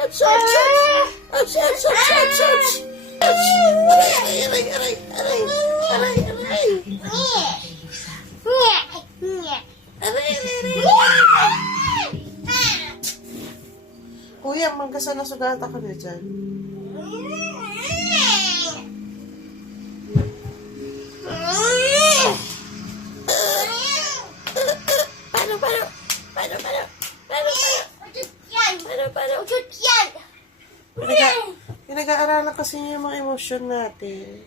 Ouch! Ouch! Ouch! Ouch! Ouch! Ouch! Ouch! Aray! Aray! Aray! Aray! Aray! Aray! Aray! Kuya, magkasa na sugata ka na dyan. Pinag-aaralan kasi niya yung mga emosyon natin.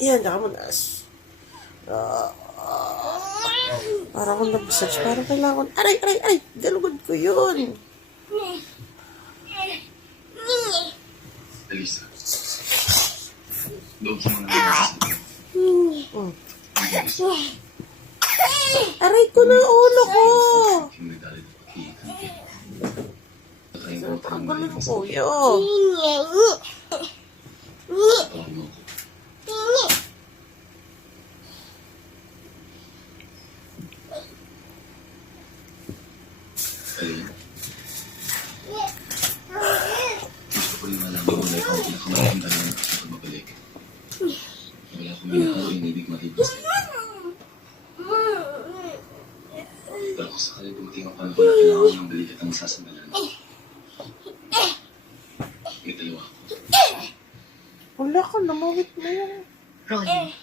Yan, daka mo nas. Parang akong nabusage. Parang kailangan. Aray, aray, aray. Galugod ko yun. Elisa. Doon sa mga nagsasabi. Aray ko na ulo ko. Ang gulo ng kuya. Gusto ko rin malaman mo na ikaw ang pinakamalaking talaga ng kasi pagbabalik. Wala akong minahalo, inibig matibas. Pero kung sakaling dumating ang panahon na kailangan ng balik at ang sasandalan. May dalawa ako. Wala ka, namawit na yan. Ronnie,